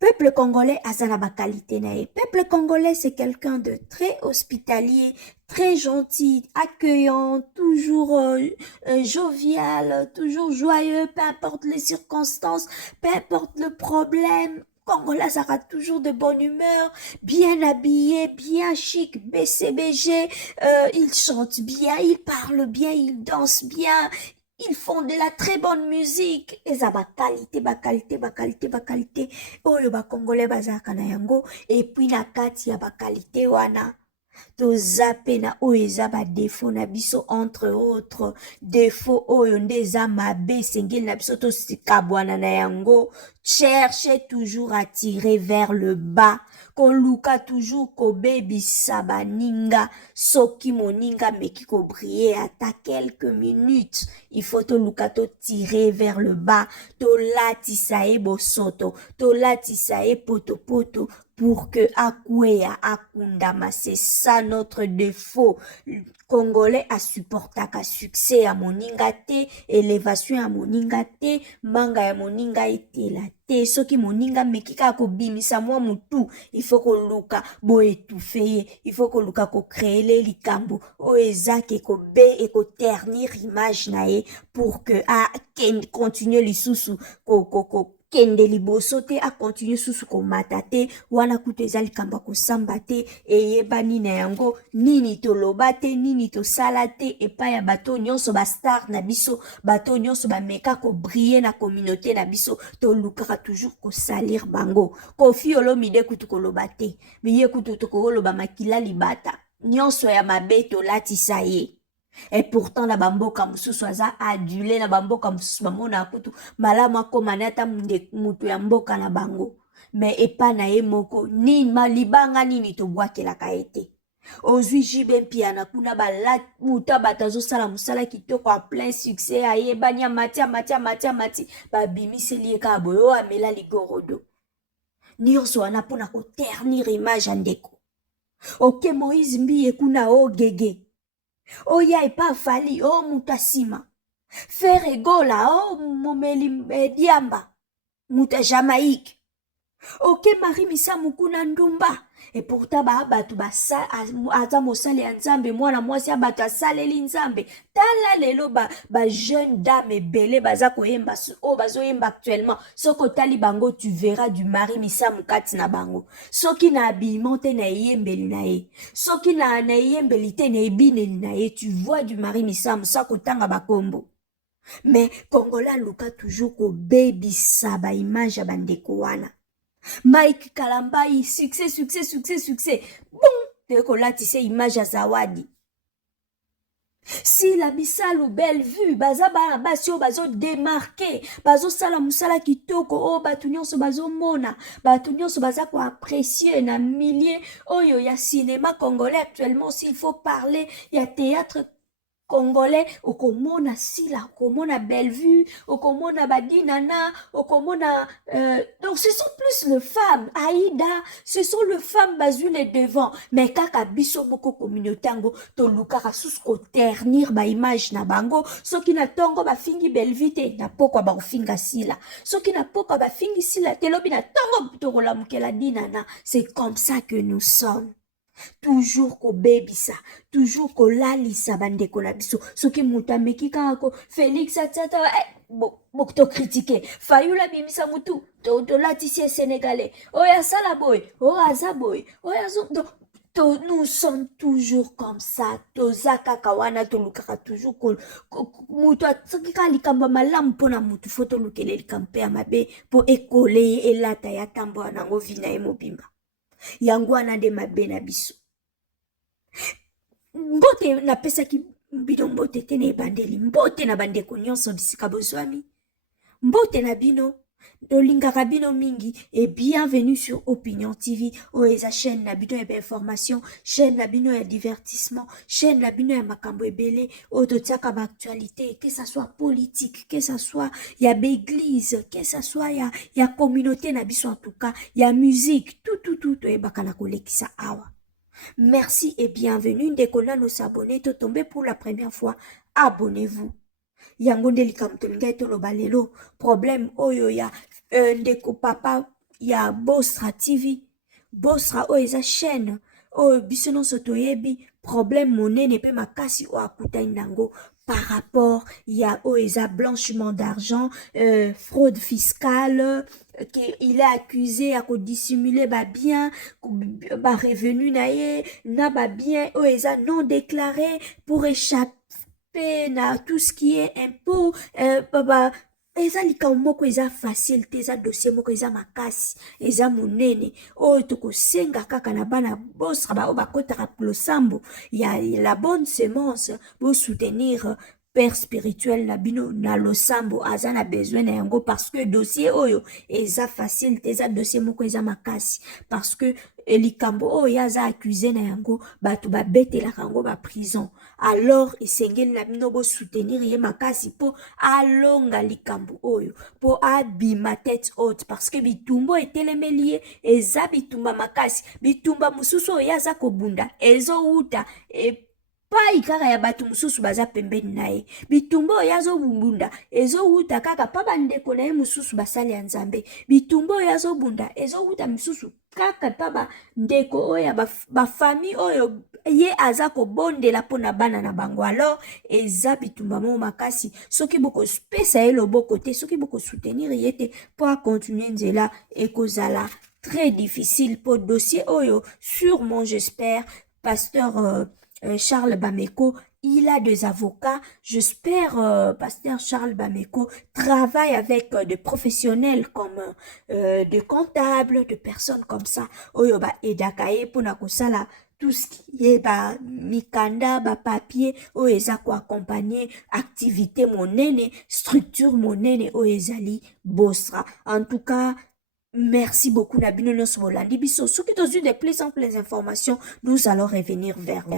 Peuple congolais a sa qualité nae. Peuple congolais, c'est quelqu'un de très hospitalier, très gentil, accueillant, toujours jovial, toujours joyeux, peu importe les circonstances, peu importe le problème. Congolais sera toujours de bonne humeur, bien habillé, bien chic, BCBG, il chante bien, il parle bien, il danse bien, ils font de la très bonne musique. Eza ba qualité, ba qualité, ba qualité, ba qualité. Oyo ba congolais bazaka na yango. Et puis na kati ya ba qualité wana. Toza pe na oyo eza ba défaut na biso entre autres. Défaut oyo nde eza mabe sengeli na biso tosikabwana na yango. Cherchez toujours à tirer vers le bas. Koluka toujours kobebisa baninga. Soki moninga meki kobriller ata quelques minutes. Il faut toluka to tirer vers le bas. Tolatisa e bosoto. Tolatisa e poto poto. Pour que Akwea Akundama, c'est ça notre défaut. Congolais a supporté à succès à moningate, élévation à moningate, manga ya moninga été la te, soki moninga mekika ko bimisa mwa mutu, il faut ko luka bo étouffer, il faut ko luka ko créer les likambo, o ezake ko be et ko ternir image nae pour que a continue lisusu ko kende liboso te a continue susu komata te wana kutu eza likambo kosamba te eyebani na yango nini toloba te nini tosala te epai ya bato nyonso bastar na biso bato nyonso bameka kobriller na communauté na biso tolukaka toujours kosalir bango Koffi Olomide kutu koloba te miye kutu tokoloba makila libata nyonso ya mabe tolatisa ye. Et pourtant na bamboka mususu aza adulé na bamboka mususu bamona kutu malama komana ata mutu ya mboka na bango mais epa na ye moko nini malibanga nini tobwakelaka ete ozwi jibe mpiana kuna muta bato azosala mosala kitoko a plein succès ayebani amati babimiseli ye kaka boye oyo amela ligorodo nyonso wana mpona koternir image ya ndeko oke Moïse Mbiye kuna o gege oya epa fali o mutu asima faire egola o momeli diamba mutu ya Jamaïque oke Marie Misamu kuna ndumba et pourtant bato aza mosali ya nzambe mwana mwasi ya bato asaleli nzambe tala lelo jeune dame ebele baza koyemba o bazoyemba actuellement soki otali bango tu verras du Marie Misamu kati na bango soki na habillement te na eyembeli na ye soki na eyembeli te na ebineli na ye tu vois du Marie Misamu sa kotanga bakombo mais Congolais luka toujours kobebisa baimage ya bandeko wana Mike Kalambai, succès. Bon, te kolatise image ya zawadi. Si la bisalu belle vue, baza bana basi o bazo démarquer, bazo sala musala kitoko o batu nyonso bazo mona, batu nyonso baza ko apprécier na milliers oyo ya cinéma congolais actuellement s'il faut parler, ya théâtre congolais okomona sila okomona Bellevue okomona badinana okomona donc ce sont plus les femmes Aïda ce sont les femmes bazui les devant mais kaka biso moko communauté yango tolukaka susu koternir baimage na bango soki na tongo bafingi Bellevue te na pokwa bakofinga sila soki na pokwa bafingi sila te lobi na tongo tokolamukela dinana c'est comme ça que nous sommes toujours kobebisa toujours kolalisa bandeko na biso soki mutu ameki kaka ko Félix atata to critiquer Fayula bimisa mutu tolatisi ye sénégalais oyo asala boye oyo aza boye oyo azo nous sommes toujours comme ça toza kaka wana tolukaka toujours mutu soki kaka likambo malamu mpona mutu fo tolukele likambo mpe ya mabe mpo ekole ye elata ya ntambo wana yango vi na ye mobimba yango wana nde mabe na biso mbote napesaki bino mbote te na ebandeli mbote na bandeko nyonso bisika bozwami mbote na bino tolingaka bino mingi et bienvenue sur Opinion TV oyo eza chaîne na bino ya bainformation chaîne na bino ya divertissement chaîne na bino ya makambo ebele oyo totiaka baactualité que ça soit politique que ça soit ya baeglise que ça soit ya communauté na biso en tout cas ya musique tout toyebaka na kolekisa awa. Merci et bienvenue ndeko nano s'abonner to tomber pour la première fois abonnez-vous yango nde likambo tolingai toloba lelo problème oyo ya ndeko papa ya Bosra TV. Bosra oyo eza chaîne oyo biso nyonso toyebi problème monene pe makasi oyo akutani nango par rapport ya oyo eza blanchiment d'argent, fraude fiscale, qu'il est accusé à dissimuler ba bien, ba revenu na ye, na ba bien oyo eza non déclaré pour échapper na tout ce qui est impôt, eza likambo moko eza facile te, eza dossier moko eza makasi, eza monene oyo tokosenga kaka na bana Bosra ba oyo bakotaka losambo ya la bonne semence pour soutenir père spirituel na bino na losambo aza na besoin na yango parce que dossier oyo eza facile te, eza dossier moko eza makasi parce que likambo oyo aza accusé na yango bato babetelaka yango ba prison. Alors esengeli na bino bo soutenir ye makasi po alonga likambo oyo po abima tête haute parce que bitumbo etelemeli ye eza bitumba makasi, bitumba mususu oyo aza kobunda ezowuta pai kaka ya bato mususu baza pembeni na ye, bitumba oyo azobunda ezowuta kaka pa bandeko na ye mususu basali ya Nzambe, bitumba oyo azobunda ezowuta misusu kaka pa bandeko oyo bafamille oyo ye aza kobondela mpona bana na bango. Alors eza bitumba mo makasi soki bokopesa ye loboko te, soki bokosoutenir ye te po akontinue nzela ekozala très difficile po dossier oyo. Sûrement j'espère pasteur Charles Bameko, il a des avocats. J'espère pasteur Charles Bameko travaille avec des professionnels comme des comptables, de personnes comme ça. Oyo ba edakaye pona kosala tout ce qui est ba mikanda, ba papier, oyo eza ko accompagner activité monene, structure monene oyo ezali Bosra. En tout cas, merci beaucoup Nabino Nosmolandi Biso. Ceux qui ont eu des plus amples informations, nous allons revenir vers